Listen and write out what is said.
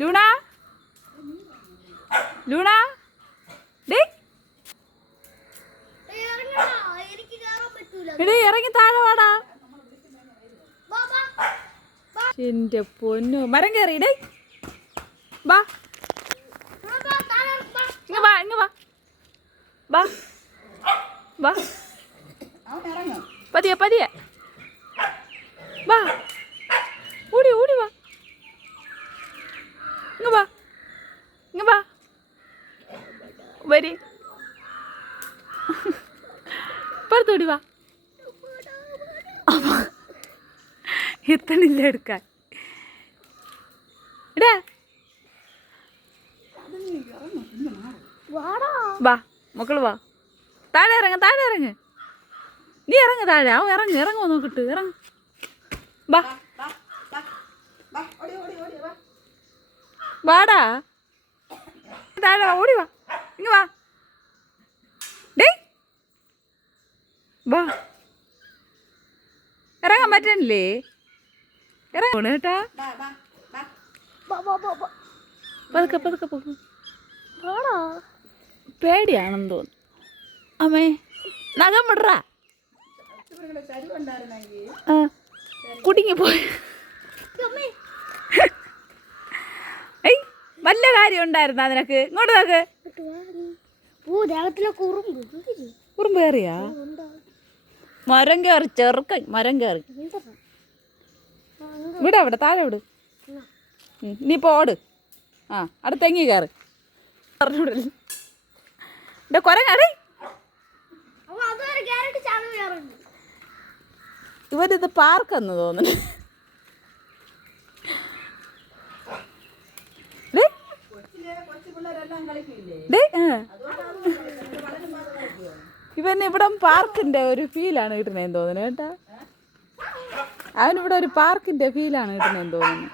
Luna Luna day ഇറങ്ങി താഴെ വാടാ. എന്റെ പൊന്നു മരം കയറി ഡേ ബാ ഇങ്ങ വാ ഇങ്ങ വാ വാ വാ പതിയെ പതിയെ വാ ഓടി ഓടി വാ ഇങ്ങ വാ ഇങ്ങ വാ വരി പുറത്തോടി വാ. എത്തണില്ല എടുക്കാൻ ഇടാ വാ മക്കള് വാ. താഴെ ഇറങ്ങ താഴെ ഇറങ്ങ് നീ ഇറങ്ങ് താഴെ ആവും ഇറങ്ങ് ഇറങ്ങുമോ നോക്കിട്ട് ഇറങ്ങ വാ വാടാ താഴെ ഓടി വാ ഇങ്ങ വാ ഡേ വാ ഇറങ്ങാൻ പറ്റണില്ലേ ഇറങ്ങണ കേട്ടാ പതുക്കെ പതുക്കെ പോകും പേടിയാണെന്ന് തോന്നുന്നു. അമ്മേ നഖം വിടറാ കുടുങ്ങി പോയി. ഏയ് വല്ല കാര്യം ഉണ്ടായിരുന്നാ നിനക്ക് ഇങ്ങോട്ട് നോക്ക്. കുറുമ്പ് കയറിയാ മരം കയറി ചെറുക്കൻ മരം കയറി വിട അവിടെ താഴെ വിട്. നീ പോട് ആ അവിടെ തെങ്ങി കയറി പറഞ്ഞുവിടല്ലേ കൊരങ്ങാടേ. ഇവരിത് പാർക്കെന്ന് തോന്നുന്നു. ഇവന് ഇവിടെ പാർക്കിന്റെ ഒരു ഫീലാണ് കിട്ടുന്നതെന്ന് തോന്നുന്നു കേട്ടാ. അവനിവിടെ ഒരു പാർക്കിന്റെ ഫീലാണ് കിട്ടുന്നതെന്ന് തോന്നുന്നു.